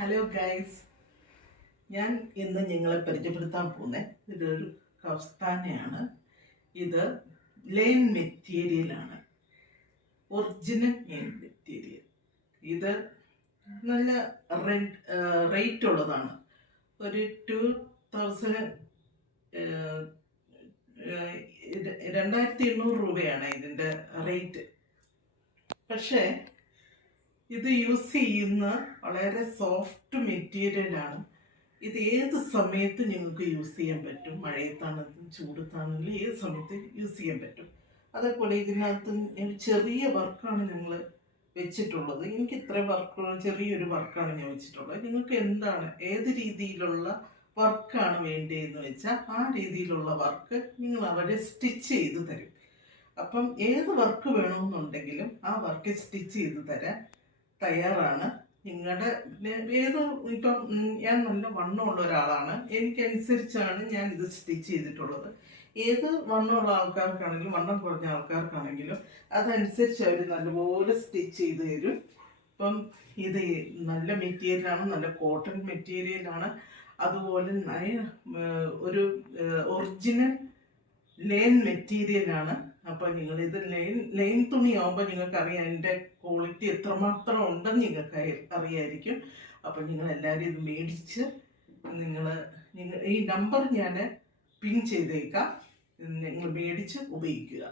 Hello guys, ഞാൻ ഇന്ന് നിങ്ങളെ പരിചയപ്പെടുത്താൻ പോകുന്നത് ഇതൊരു കഫ്താനയാണ്. ഇത് ലെയിൻ മെറ്റീരിയലാണ്, ഒറിജിനൽ ലെയിൻ മെറ്റീരിയൽ. ഇത് നല്ല റേറ്റ് ഉള്ളതാണ്. ഒരു 2800 രൂപയാണ് ഇതിൻ്റെ റേറ്റ്. പക്ഷേ ഇത് യൂസ് ചെയ്യുന്ന വളരെ സോഫ്റ്റ് മെറ്റീരിയലാണ്. ഇത് ഏത് സമയത്ത് നിങ്ങൾക്ക് യൂസ് ചെയ്യാൻ പറ്റും. മഴയത്താണെങ്കിലും ചൂടത്താണെങ്കിലും ഏത് സമയത്ത് യൂസ് ചെയ്യാൻ പറ്റും. അതേപോലെ ഇതിനകത്ത് ചെറിയ വർക്കാണ് ഞങ്ങൾ വെച്ചിട്ടുള്ളത്. എനിക്ക് ഇത്ര ചെറിയൊരു വർക്കാണ് ഞാൻ വെച്ചിട്ടുള്ളത്. നിങ്ങൾക്ക് എന്താണ് ഏത് രീതിയിലുള്ള വർക്കാണ് വേണ്ടതെന്ന് വെച്ചാൽ ആ രീതിയിലുള്ള വർക്ക് നിങ്ങൾ അവരെ സ്റ്റിച്ച് ചെയ്ത് തരും. അപ്പം ഏത് വർക്ക് വേണമെന്നുണ്ടെങ്കിലും ആ വർക്ക് സ്റ്റിച്ച് ചെയ്ത് തരാൻ തയ്യാറാണ്. നിങ്ങളുടെ ഇപ്പം ഞാൻ നല്ല വണ്ണമുള്ള ഒരാളാണ്. എനിക്കനുസരിച്ചാണ് ഞാൻ ഇത് സ്റ്റിച്ച് ചെയ്തിട്ടുള്ളത്. ഏത് വണ്ണമുള്ള ആൾക്കാർക്കാണെങ്കിലും വണ്ണം കുറഞ്ഞ ആൾക്കാർക്കാണെങ്കിലും അതനുസരിച്ച് അവർ നല്ലപോലെ സ്റ്റിച്ച് ചെയ്ത് തരും. ഇപ്പം ഇത് നല്ല മെറ്റീരിയലാണ്, നല്ല കോട്ടൺ മെറ്റീരിയലാണ്. അതുപോലെ ഒരു ഒറിജിനൽ ലെയിൻ മെറ്റീരിയലാണ്. അപ്പം നിങ്ങളിത് ലെയിൻ തുണിയാകുമ്പോൾ നിങ്ങൾക്കറിയാം അതിൻ്റെ ക്വാളിറ്റി എത്രമാത്രം ഉണ്ടെന്ന് നിങ്ങൾക്ക് അറിയായിരിക്കും. അപ്പം നിങ്ങളെല്ലാവരും ഇത് മേടിച്ച് നിങ്ങൾ ഈ നമ്പർ ഞാൻ പിൻ ചെയ്തേക്കാം. നിങ്ങൾ മേടിച്ച് ഉപയോഗിക്കുക.